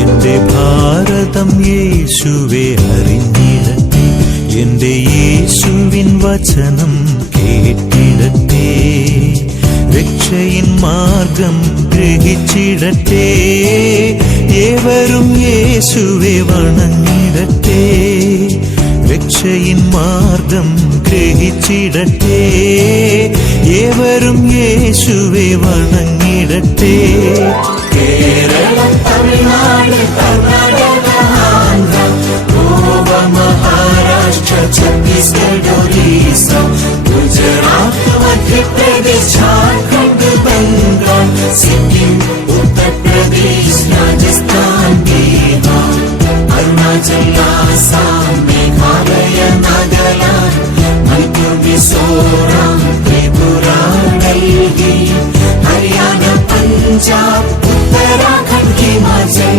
എന്റെ ഭാരതം യേശുവെ അറിഞ്ഞിടട്ടെ, എന്റെ യേശുവിൻ വചനം കേട്ടിടട്ടെ, രക്ഷയിൻ മാർഗം ഗ്രഹിച്ചിടട്ടെ, ഏവരും യേശുവെ വണങ്ങിടട്ടെ, രക്ഷയിൻ മാർഗം ഗ്രഹിച്ചിടട്ടെ, ഏവരും യേശുവെ വണങ്ങിടട്ടെ. കേരളം, തമിഴ്നാട്, കർണാടക, ആന്ധ്ര, ഗോവ, മഹാരാഷ്ട്ര, ഛത്തീസ്ഗഡ്, ഒറീസ, ഗുജറാത്ത്, മധ്യപ്രദേശ്, ജാർഖണ്ഡ്, ബംഗാൾ, സിക്കിം, ഉത്തർപ്രദേശ്, രാജസ്ഥാൻ, ബീഹാർ, അരുണാചൽ, ആസാം, മേഘാലയ, നാഗാലാൻഡ്, മണിപ്പൂർ, മിസോറാം, ത്രിപുര, ഡൽഹി, ഹരിയാന, പഞ്ചാബ്, ഉത്തരാഖണ്ഡ്, ഹിമാചൽ,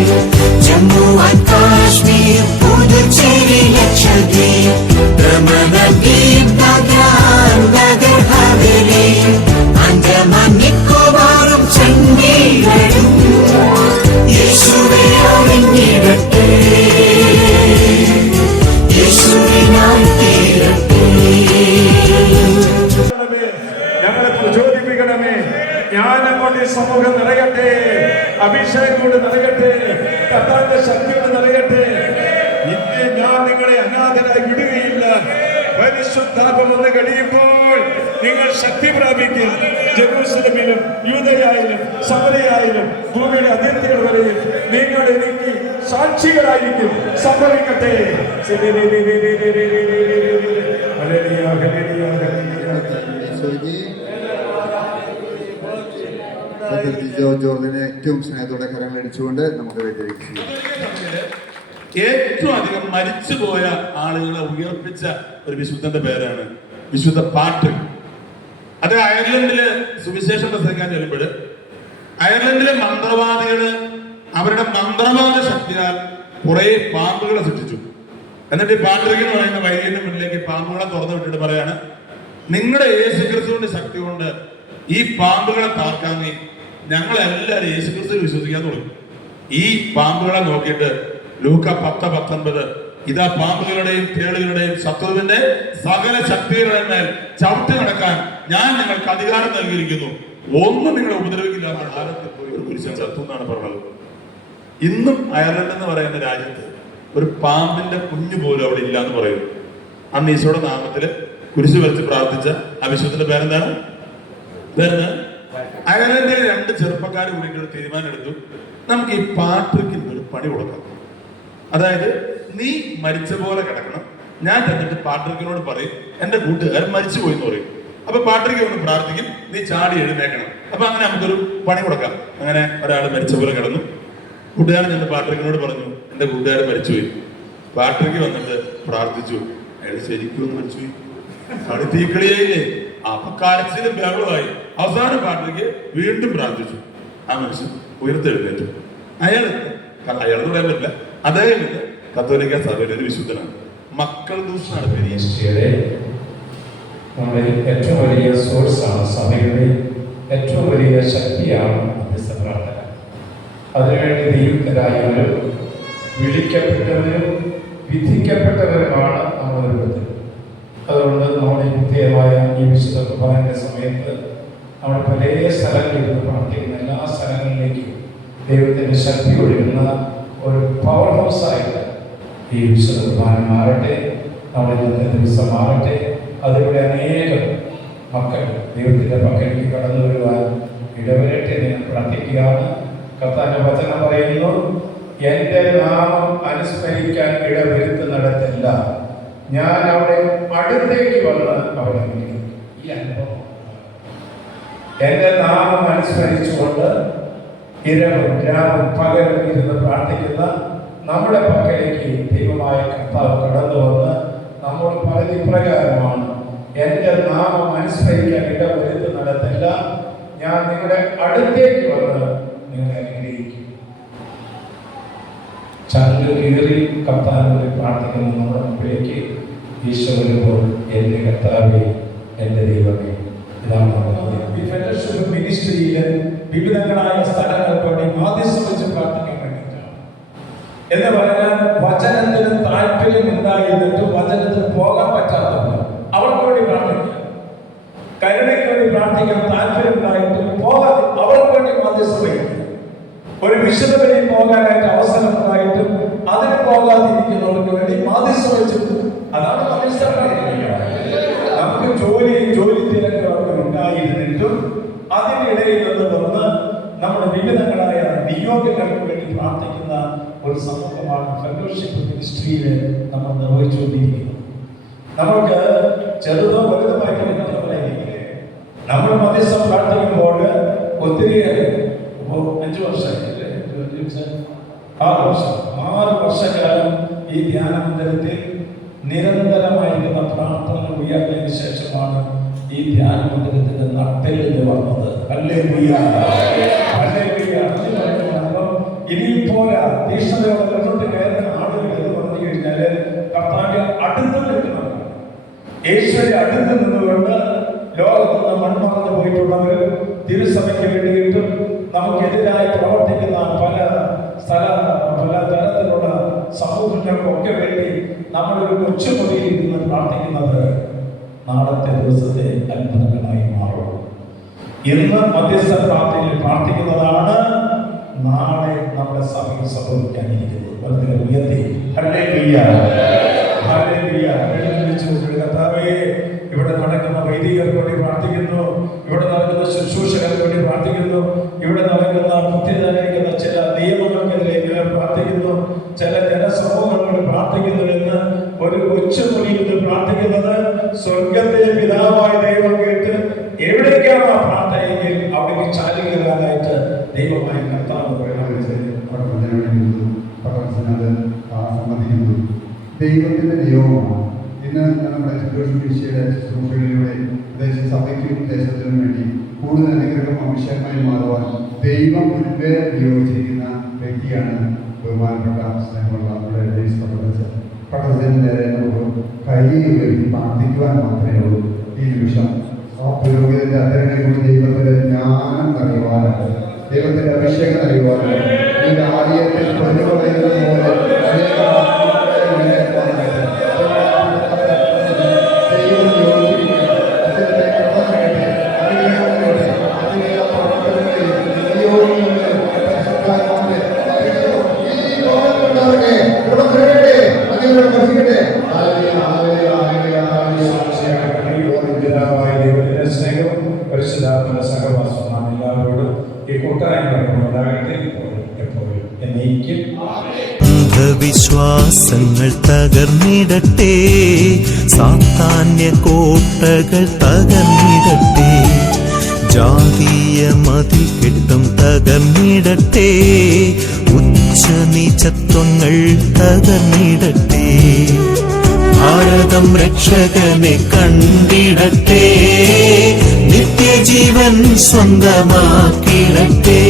ജമ്മു ആൻഡ് കാശ്മീർ, പുതുച്ചേരി, ലക്ഷദ്വീപ്, ദമൻ ദീപ്, ദാദ്ര നഗർ ഹവേലി, ആൻഡമാൻ നിക്കോബാറും ചണ്ഡീഗഡും യേശുവെ അറിഞ്ഞിടട്ടെ, യേശുവിനായി തീരട്ടെ. ഞങ്ങളെ പ്രചോദിപ്പിക്കണമേ. ജ്ഞാനം കൊണ്ട് ഈ സമൂഹം നിറയട്ടെ, അഭിഷേകം കൊണ്ട് നിറയട്ടെ, കർത്താവിന്റെ ശക്തി കൊണ്ട് നിറയട്ടെ. ഇന്ന് ഞാൻ നിങ്ങളെ അനാഥരായി വിടുകയില്ല. പരിശുദ്ധാത്മ വന്ന് കഴിയുമ്പോൾ നിങ്ങൾ ശക്തി പ്രാപിക്കും. ജെറൂസലമിലും യൂദയായാലും സമരയായാലും ഭൂമിയുടെ അതിർത്തികൾ വരെയും നിങ്ങൾ എനിക്ക് സാക്ഷികളായിരിക്കും. സംഭവിക്കട്ടെ. ജോർജിനെ ഏറ്റവും സ്നേഹത്തോടെ കരങ്ങൾ അടിച്ചുകൊണ്ട് നമുക്ക് വേണ്ടിയിരിക്കും. ഏറ്റവും അധികം മരിച്ചുപോയ ആളുകളെ ഉയർപ്പിച്ച ഒരു വിശുദ്ധന്റെ പേരാണ് വിശുദ്ധ പാട്രിക്. അത് അയർലൻഡില് സുവിശേഷം പ്രസംഗിക്കാൻ ചെല്ലുമ്പോൾ അയർലൻഡിലെ മന്ത്രവാദികള് അവരുടെ മന്ത്രവാദ ശക്തിയാൽ കുറെ പാമ്പുകളെ സൃഷ്ടിച്ചു. എന്നിട്ട് ഈ പാട്രിക് എന്ന് പറയുന്ന വൈദ്യന്റെ മുന്നിലേക്ക് പാമ്പുകളെ തുറന്നു വിട്ടിട്ട് പറയാണ്, നിങ്ങളുടെ യേശുക്രിസ്തുവിന്റെ ശക്തി കൊണ്ട് ഈ പാമ്പുകളെ താർക്കാങ്ങി ഞങ്ങളെല്ലാവരും യേശുക്രിസ്തുവിൽ വിശ്വസിക്കാൻ തുടങ്ങി. ഈ പാമ്പുകളെ നോക്കിയിട്ട് ലൂക്ക 10:19 ഇതാ പാമ്പുകളുടെയും തേളുകളുടെയും ശത്രുവിന്റെ സകല ശക്തികളുടെ മേൽ ചവിട്ടി നടക്കാൻ ഞാൻ നിങ്ങൾക്ക് അധികാരം നൽകിയിരിക്കുന്നു, ഒന്നും നിങ്ങളെ ഉപദ്രവിക്കില്ല എന്നാണ് പറഞ്ഞത്. ഇന്നും അയർലൻഡ് എന്ന് പറയുന്ന രാജ്യത്ത് ഒരു പാമ്പിന്റെ കുഞ്ഞു പോലും അവിടെ ഇല്ല എന്ന് പറയുന്നു. അന്ന് ഈശോയുടെ നാമത്തില് കുരിശു വരച്ച് പ്രാർത്ഥിച്ച ആ വിശുദ്ധന്റെ പേരെന്താണ്? അയർലൻഡിലെ 2 ചെറുപ്പക്കാർ കൂടി ഒരു തീരുമാനം എടുത്തു, നമുക്ക് ഈ പാട്രിക്കിന് ഒരു പണി കൊടുക്കാം. അതായത് നീ മരിച്ച പോലെ കിടക്കണം, ഞാൻ എന്നിട്ട് പാട്രിക്കിനോട് പറയും എന്റെ കൂട്ടുകാരൻ മരിച്ചു പോയി എന്ന് പറയും. അപ്പൊ പാട്രിക്ക് ഒന്ന് പ്രാർത്ഥിക്കും, നീ ചാടി എഴുന്നേക്കണം. അപ്പൊ അങ്ങനെ നമുക്കൊരു പണി കൊടുക്കാം. അങ്ങനെ ഒരാൾ മരിച്ച പോലെ കിടന്നു. കൂട്ടുകാരൻ ചെന്ന് പാട്രിക്കിനോട് പറഞ്ഞു, എന്റെ കൂട്ടുകാരൻ മരിച്ചുപോയി. പാട്രിക്ക് വന്നിട്ട് പ്രാർത്ഥിച്ചു, അയാൾ ശരിക്കും മരിച്ചുപോയി, അവിടെ തീക്കളിയായില്ലേ. അപ്പൊ കരച്ചിലും ബഹളമായി. അവസാനം പാട്രിക്ക് വീണ്ടും പ്രാർത്ഥിച്ചു. ആ മനുഷ്യൻ ഉയർത്തെഴുന്നേറ്റു. അയാളെന്ന് പറയാൻ പറ്റില്ല, അദ്ദേഹം ഇന്ന് കത്തോലിക്ക സഭയിലെ ഒരു വിശുദ്ധനാണ്. മക്കൾ ദൂഷണമാണ് പെരിയ. നമ്മുടെ ഏറ്റവും വലിയ സോഴ്സാണ്, സഭയുടെ ഏറ്റവും വലിയ ശക്തിയാണ് മധ്യസ്ഥ പ്രാർത്ഥന. അതിനുവേണ്ടി നിയുക്തരായവരും വിളിക്കപ്പെട്ടവരും വിധിക്കപ്പെട്ടവരുമാണ് നമ്മുടെ ഓരോരുത്തരും. അതുകൊണ്ട് നമ്മുടെ പ്രത്യേകമായ ഈ വിശുദ്ധ കുർബാനയുടെ സമയത്ത് നമ്മൾ പല സ്ഥലങ്ങളിൽ നിന്ന് പ്രാർത്ഥിക്കുന്ന എല്ലാ സ്ഥലങ്ങളിലേക്കും ദൈവത്തിൻ്റെ ശക്തി ഒഴുകുന്ന ഒരു പവർ ഹൗസായിട്ട് ഈ വിശുദ്ധ കുർബാന മാറട്ടെ, നമ്മുടെ ഇന്നത്തെ ദിവസം മാറട്ടെ. അതിലൂടെ അനേകം മക്കൾ ദൈവത്തിൻ്റെ പക്കലേക്ക് കടന്നു വരുവാൻ ഇടവരട്ടെ എന്ന് പ്രാർത്ഥിക്കുകയാണ്. കർത്താവിന്റെ വചനം പറയുന്നു, എൻ്റെ നാമം അനുസ്മരിക്കാൻ ഇടവരുത്തുന്നിടത്തല്ല ഞാൻ അവിടെ അടുത്തേക്ക് വന്ന് അവരെ വിളിക്കും. ഈ അനുഭവം എൻ്റെ നാമം അനുസ്മരിച്ചുകൊണ്ട് ഇരവും രാവും പകലും ഇരുന്ന് പ്രാർത്ഥിക്കുന്ന നമ്മുടെ പക്കലേക്ക് ദൈവമായ കർത്താവ് കടന്നു വന്ന് നമ്മൾ പറഞ്ഞ ഇപ്രകാരമാണ്, എൻ്റെ നാമം അനുസ്മരിക്കാൻ ഇടവരുത്തുന്നിടത്തല്ല ഞാൻ നിങ്ങളുടെ അടുത്തേക്ക് വന്ന് നിങ്ങളെ അനുഗ്രഹിക്കും. ചങ്ക് കീറി കർത്താവിനെ പ്രാർത്ഥിക്കുന്ന നമ്മുടെ മുമ്പിലേക്ക് ഈശോ വരുമ്പോൾ എൻ്റെ കർത്താവേ, എൻ്റെ ദൈവമേ, ഇതാണ് ഈ ഫെലോഷിപ്പ് മിനിസ്ട്രിയിലെ വിവിധങ്ങളായ സ്ഥലങ്ങൾ കൂടി മാധ്യസ്ഥം വെച്ച് പ്രാർത്ഥിക്കാൻ വേണ്ടിയിട്ടാണ്. എന്ന് പറഞ്ഞാൽ വചനത്തിന് താല്പര്യം ഉണ്ടായിരുന്നിട്ട് വചനത്തിന് പോകാൻ പറ്റാത്തവർ അവർക്ക് വേണ്ടി പ്രാർത്ഥിക്കുക. കരുണയ്ക്ക് വേണ്ടി പ്രാർത്ഥിക്കാൻ താല്പര്യം ഉണ്ടായിട്ടും പോകാതെ അവർക്ക് വേണ്ടി മധ്യസ്ഥ വഹിക്കുക. ഒരു വിശുദ്ധ ബലിയിൽ പോകാനായിട്ട് അവസരം ഉണ്ടായിട്ടും അതിന് പോകാതിരിക്കുന്നവർക്ക് വേണ്ടി മധ്യസ്ഥ വഹിച്ചിട്ട് അതാണ് മധ്യസ്ഥ പ്രാർത്ഥിക്കുക. നമുക്ക് ജോലി തിരക്കുകളൊക്കെ ഉണ്ടായിരുന്നിട്ടും അതിനിടയിൽ നിന്ന് വന്ന് നമ്മുടെ വിവിധങ്ങളായ നിയോഗങ്ങൾക്ക് വേണ്ടി പ്രാർത്ഥിക്കുന്ന ഒരു സമൂഹമാണ് ഫെലോഷിപ്പ് മിനിസ്ട്രിയിൽ നമ്മൾ നിർവഹിച്ചുകൊണ്ടിരിക്കുന്നത്. നമുക്ക് ചെറുതോ വലുതുമായിട്ട് കിട്ടുന്നവരായിരിക്കില്ലേ, നമ്മൾ മധ്യസ്ഥം പ്രാർത്ഥിക്കുമ്പോൾ ഒത്തിരി 5 വർഷമായില്ലേ, 6 വർഷക്കാലം ഈ ധ്യാന മന്ദിരത്തിൽ നിരന്തരമായിരിക്കുന്ന പ്രാർത്ഥനകൾ ഉയർന്നതിന് ശേഷമാണ് ഈ ധ്യാന മന്ദിരത്തിന്റെ നട്ടെല്ലിന് വന്നത്. Hallelujah, hallelujah. ഇനിയും പോരാ, തീഷ്ണതയോടെ മുന്നോട്ട് കയറുന്ന ആളുകൾ എന്ന് പറഞ്ഞു കഴിഞ്ഞാല് കർത്താവിന്റെ അടുത്ത് നിൽക്കുന്നവരാണ്. യേശുവിന്റെ അടുത്ത് നിന്നുകൊണ്ട് ലോകത്ത് നിന്ന് മൺമറന്നു പോയിട്ടുള്ളവർ, തിരുസഭയ്ക്ക് വേണ്ടിയിട്ടും നമുക്കെതിരായി പ്രവർത്തിക്കുന്ന പല തരത്തിലുള്ള സമൂഹങ്ങൾക്കൊക്കെ വേണ്ടി നമ്മളൊരു കൊച്ചുമുറിയിൽ നിന്ന് പ്രാർത്ഥിക്കുന്നത് നാളത്തെ ദിവസത്തെ അത്ഭുതങ്ങളായി മാറും. ഇന്ന് മധ്യസ്ഥ പ്രാർത്ഥനയിൽ പ്രാർത്ഥിക്കുന്നതാണ് നാളെ നമ്മുടെ സഭയിൽ സംഭവിക്കാനിരിക്കുന്നത്. വളരെ ഉയർത്തി ഹല്ലേലൂയ, ഹല്ലേലൂയ. കർത്താവേ, ഇവിടെ നടക്കുന്ന വൈദികർക്ക് വേണ്ടി പ്രാർത്ഥിക്കുന്നു, ഇവിടെ നടക്കുന്ന ശുശ്രൂഷകർക്ക് വേണ്ടി പ്രാർത്ഥിക്കുന്നു, ഇവിടെ നടക്കുന്ന കൃത്യതയിരിക്കുന്ന ചില നിയമങ്ങൾക്കെതിരെ പ്രാർത്ഥിക്കുന്നു, ചില ജനസമൂഹങ്ങളോട് പ്രാർത്ഥിക്കുന്നു എന്ന് ഒരു കൊച്ചുമൊഴിയിൽ നിന്ന് പ്രാർത്ഥിക്കുന്നത് സ്വർഗത്തിലെ പിതാവായ ദൈവം കേട്ട് എവിടേക്കാണ് ആ പ്രാർത്ഥനയെങ്കിൽ അവിടേക്ക് ചാലികളായിട്ട് ദൈവമായ കർത്താവ് സംബന്ധിക്കുന്നു. ദൈവത്തിന്റെ നിയോഗമാണ്. ഇന്ന് നമ്മുടെ ശുശ്രൂഷയുടെ ശുശ്രൂഷകളിലൂടെ സഭയ്ക്കും ദേശത്തിനും വേണ്ടി കൂടുതൽ അനുഗ്രഹം അഭിഷേകമായി മാറുവാൻ ദൈവം മുൻപേ നിയോഗിച്ചിരിക്കുന്ന വ്യക്തിയാണ് ബഹുമാനപ്പെട്ട സ്നേഹമുള്ള നമ്മുടെ പഠനത്തിന് നേരെ നമുക്ക് കൈ ഉയർത്തി പ്രാർത്ഥിക്കുവാൻ മാത്രമേ ഉള്ളൂ. ഈ നിമിഷം ആ പുരോഗതിന്റെ അദ്ദേഹത്തെ കുറിച്ച് ദൈവത്തിന്റെ ജ്ഞാനം അറിയുവാനാണ്, ദൈവത്തിന്റെ അഭിഷേകം അറിയുവാനാണ്. ഈ ആലയത്തിൽ പറഞ്ഞു പറയുന്നത് പോലെ അന്ധവിശ്വാസങ്ങൾ തകർന്നിടട്ടെ, സാത്താന്യ കോട്ടകൾ തകർന്നിടട്ടെ, ജാതീയ മതിൽ കെട്ടും തകർന്നിടട്ടെ, ഉച്ചനീചത്വങ്ങൾ തകർന്നിടട്ടെ, ഭാരതം രക്ഷകനെ കണ്ടിടട്ടെ, നിത്യജീവൻ സ്വന്തമാക്കിടട്ടെ.